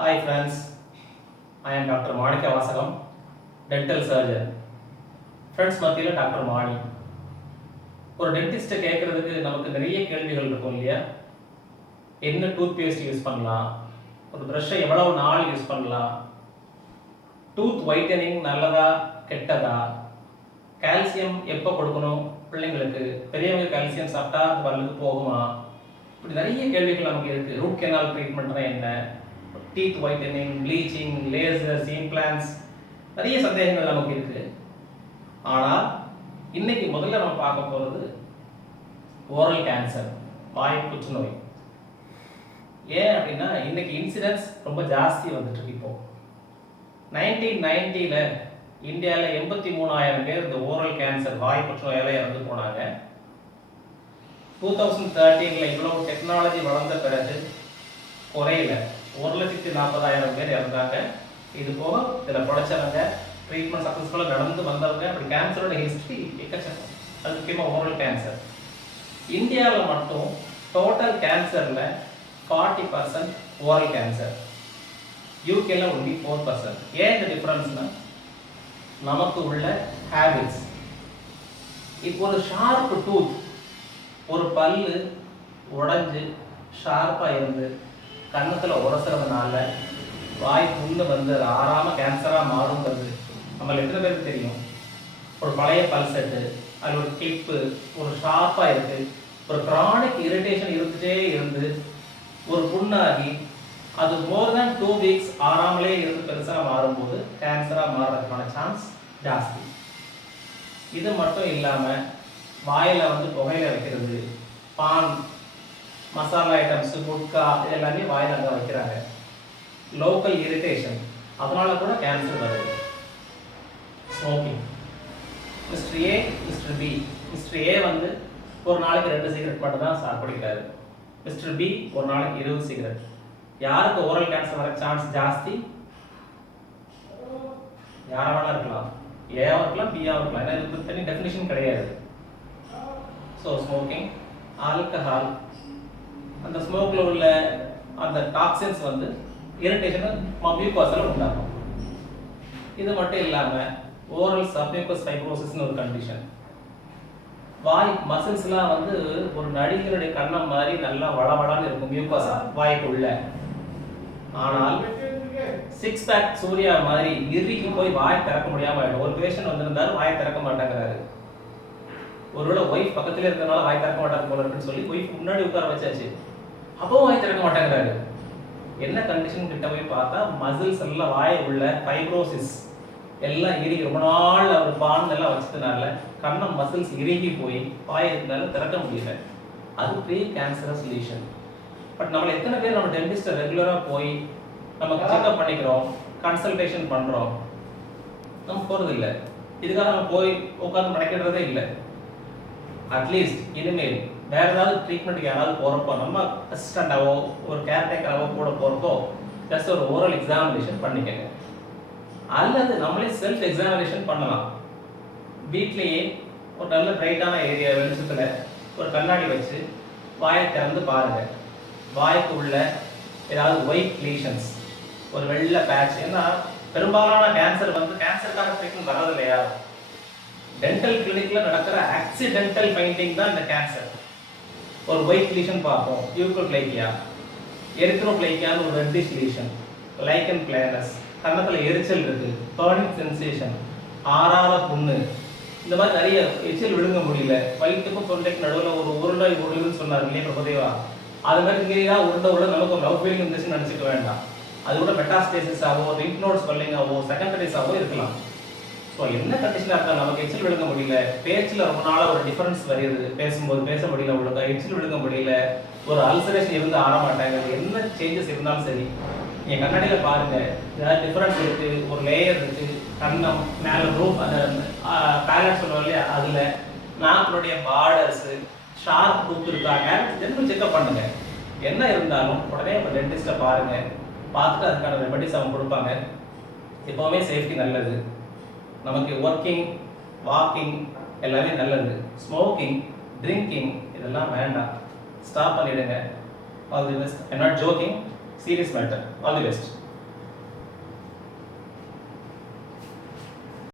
Hi friends I am doctor Manickavasagam dental surgeon friends மத்தியில் doctor Mani ஒரு டென்டிஸ்ட்டை கேட்குறதுக்கு நமக்கு நிறைய கேள்விகள் இருக்கும் இல்லையா? என்ன டூத் பேஸ்ட் யூஸ் பண்ணலாம்? ஒரு ப்ரஷ்ஷை எவ்வளவு நாள் யூஸ் பண்ணலாம்? டூத் ஒயிட்டனிங் நல்லதா கெட்டதா? கால்சியம் எப்போ கொடுக்கணும் பிள்ளைங்களுக்கு? பெரியவங்க கால்சியம் சாப்பிட்டா அது பல்லுக்கு போகுமா? இப்படி நிறைய கேள்விகள் நமக்கு இருக்குது ரூட் கெனால் ட்ரீட்மெண்ட்னா என்ன? Teeth whitening bleaching lasers implants நிறைய சந்தேகங்கள் நமக்கு இருக்கு. ஆனால் இன்னைக்கு முதல்ல நம்ம பார்க்க போகிறது ஓரல் கேன்சர் வாய் புற்றுநோய். ஏன் அப்படின்னா இன்னைக்கு இன்சிடென்ட்ஸ் ரொம்ப ஜாஸ்தி வந்துட்டு இருக்கு இப்போ. நைன்டீன் நைன்டியில் இந்தியாவில் எண்பத்தி மூணாயிரம் பேர் இந்த ஓரல் கேன்சர் வாய் புற்றுநோயால் இறந்து போனாங்க. டூ தௌசண்ட் தேர்ட்டீனில் இவ்வளோ டெக்னாலஜி வளர்ந்த பிறகு குறையில. ஒரு லட்சத்தி நாற்பதாயிரம் பேர் இறந்தாங்க. இது போக இதில் படைச்சவங்க ட்ரீட்மெண்ட் சக்ஸஸ்ஃபுல்லாக நடந்து வந்தவங்க அப்படி கேன்சரோட ஹிஸ்ட்ரி எக்கச்சக்கம். அது முக்கியமாக ஓரல் கேன்சர் இந்தியாவில் மட்டும் டோட்டல் கேன்சரில் ஃபார்ட்டி பர்சன்ட் ஓரல் கேன்சர் யூகேல ஒன்லி ஃபோர் பர்சன்ட் ஏன் இந்த டிஃப்ரென்ஸ்னா நமக்கு உள்ள ஹேபிட்ஸ் இப்போ ஒரு ஷார்ப் டூத் ஒரு பல்லு உடஞ்சு ஷார்ப்பாக இருந்து கன்னத்தில் உரசுறதுனால வாய் புண்ணு வந்து அது ஆறாமல் கேன்சராக மாறுங்கிறது நம்ம எத்தனை பேருக்கு தெரியும்? ஒரு பழைய பல் செட்டு அதில் ஒரு கிளிப்பு ஒரு ஷார்ப்பாக இருக்குது ஒரு க்ரானிக் இரிட்டேஷன் இருந்துகிட்டே இருந்து ஒரு புண்ணாகி அது மோர் தேன் டூ வீக்ஸ் ஆறாமலே இருந்து பெருசாக மாறும்போது கேன்சராக மாறுறதுக்கான சான்ஸ் ஜாஸ்தி. இது மட்டும் இல்லாமல் வாயில் வந்து புகையில வைக்கிறது பான் மசாலா ஐட்டம்ஸ் குட்கா இது எல்லாமே வாயில் அங்கே வைக்கிறாங்க. லோக்கல் இரிட்டேஷன் அதனால கூட கேன்சர் வருது. Smoking mister A mister B mister A வந்து ஒரு நாளைக்கு ரெண்டு சிகரெட் மட்டும் தான் சார் குடிக்கிறாரு. மிஸ்டர் பி ஒரு நாளைக்கு இருபது சிகரெட் யாருக்கு ஓரல் கேன்சர் வர சான்ஸ் ஜாஸ்தி? யாரா வேணா இருக்கலாம் ஏவா இருக்கலாம் பியா இருக்கலாம். ஏன்னா இதுக்கு தனி டெஃபினேஷன் கிடையாது. ஸோ ஸ்மோக்கிங் ஆல்கஹால் அந்த ஸ்மோக்கில் உள்ள அந்த டாக்ஸின்ஸ் வந்து இரிட்டேஷனை மியூகாஸில் உண்டாகும் இது மட்டும் இல்லாமல் ஓரல் சப்மியூகஸ் ஃபைப்ரோசிஸ்னு ஒரு கண்டிஷன் வாய் மசில்ஸ்லாம் வந்து ஒரு நடிகருடைய கண்ணம் மாதிரி நல்லா வளவளான்னு இருக்கும் மியூகாஸா வாய்க்குள்ள. ஆனால் சிக்ஸ் பேக் சூர்யா மாதிரி இறுகி போய் வாய் திறக்க முடியாம ஆயிடும். ஒரு பேஷண்ட் வந்திருந்தாரு வாயை திறக்க மாட்டேங்கிறாரு. ஒருவேளை ஒய்ஃப் பக்கத்துல இருக்கிறனால வாய் திறக்க மாட்டாங்க போல இருக்குன்னு சொல்லி ஒய்ஃப் முன்னாடி உட்கார வச்சாச்சு. அப்பவும் வாய் திறக்க மாட்டேங்கிறாரு. என்ன கண்டிஷன் கிட்ட போய் பார்த்தா மசில்ஸ் எல்லாம் வாய் உள்ள ஃபைப்ரோசிஸ் எல்லாம் இறுகி ரொம்ப நாள் அவர் பான் எல்லாம் வச்சதுனால கண்ணம் மசில்ஸ் இறுகி போய் வாய் இருந்தாலும் திறக்க முடியல. அது ப்ரீ கேன்சரஸ் லீஷன் பட் நம்ம எத்தனை பேர் நம்ம டென்டிஸ்ட்டை ரெகுலராக போய் நம்ம செக்அப் பண்ணிக்கிறோம் கன்சல்டேஷன் பண்ணுறோம் நம்ம போகிறது இல்லை. இதுக்காக நம்ம போய் உட்காந்து மடைக்கிறதே இல்லை. அட்லீஸ்ட் இனிமேல் வேற ஏதாவது ட்ரீட்மெண்ட்டுக்கு யாராவது போகிறப்போ நம்ம அசிஸ்டண்டாவோ ஒரு கேர்டேக்கராகவோ கூட போகிறப்போ ஜஸ்ட் ஒரு ஓரல் எக்ஸாமினேஷன் பண்ணிக்கங்க. அல்லது நம்மளே செல்ஃப் எக்ஸாமினேஷன் பண்ணலாம். வீட்லேயே ஒரு நல்ல பிரைட்டான ஏரியா வெளிச்சத்தில் ஒரு கண்ணாடி வச்சு வாயை திறந்து பாருங்கள் வாய்க்கு உள்ள ஏதாவது ஒயிட் லீஷன்ஸ் ஒரு வெள்ளை பேட்ச் ஏன்னா பெரும்பாலான கேன்சர் வந்து கேன்சருக்கான ட்ரீட்மெண்ட் வர்றது இல்லையா? டென்டல் கிளினிக்கில் நடக்கிற ஆக்சிடென்டல் ஃபைண்டிங் தான் இந்த கேன்சர் ஒரு ஒயிட் லீஷன் பார்ப்போம். யூக்கோக்ளைக்கியா எரித்ரோக்ளைக்கியான்னு ஒரு ரெட்டிஷ் லீஷன் லைக்கன் பிளேனஸ் கன்னத்தில் எரிச்சல் இருக்குது பர்னிங் சென்சேஷன் ஆறாத புண்ணு. இந்த மாதிரி நிறைய எச்சில் விழுங்க முடியல. வயிற்றுக்கும் தொண்டைக்கு நடுவில் ஒரு உருண்டாய் உருளுன்னு சொன்னார் இல்லையா பிரபுதேவா? அது மாதிரி இங்கே தான் உருண்டை உள்ள நமக்கு ஒரு லவ் ஃபீலிங் இருந்துச்சுன்னு நினச்சிக்க வேண்டாம். அது கூட மெட்டாஸ்டேசிஸ் ஆகவோ லிம்ப் நோட்ஸ் ஸ்வெல்லிங் ஆகவோ செகண்டரிஸ் இருக்கலாம். ஸோ என்ன கண்டிஷனாக இருக்கா நமக்கு எச்சில் விழுங்க முடியல? பேச்சில் ரொம்ப நாளாக ஒரு டிஃபரன்ஸ் வருது பேசும்போது பேச முடியல ஒழுங்கா எச்சில் விழுங்க முடியல. ஒரு அல்சரேஷன் இருந்து ஆட மாட்டாங்க. என்ன சேஞ்சஸ் இருந்தாலும் சரி நீங்கள் கண்ணாடியில் பாருங்க. ஏதாவது டிஃபரன்ஸ் இருக்கு ஒரு லேயர் இருக்கு கண்ணம் மேலே ரூப் அந்த பேலட் சொல்லுவோம் இல்லையா? அதில் நாக்கினுடைய பார்டர்ஸ் ஷார்ப் டூத் இருக்காங்க ஜென்ரல் செக்அப் பண்ணுங்க. என்ன இருந்தாலும் உடனே இப்போ டென்டிஸ்ட்டை பாருங்க. பார்த்துட்டு அதுக்கான ரெமெடிஸ் அவங்க கொடுப்பாங்க. எப்போவுமே சேஃப்டி நல்லது. நமக்கு ஒர்க்கிங் வாக்கிங் எல்லாமே நல்லது. ஸ்மோக்கிங் ட்ரிங்கிங் இதெல்லாம் வேண்டாம். ஸ்டாப் பண்ணிடுங்க. All the best I not joking serious matter all the best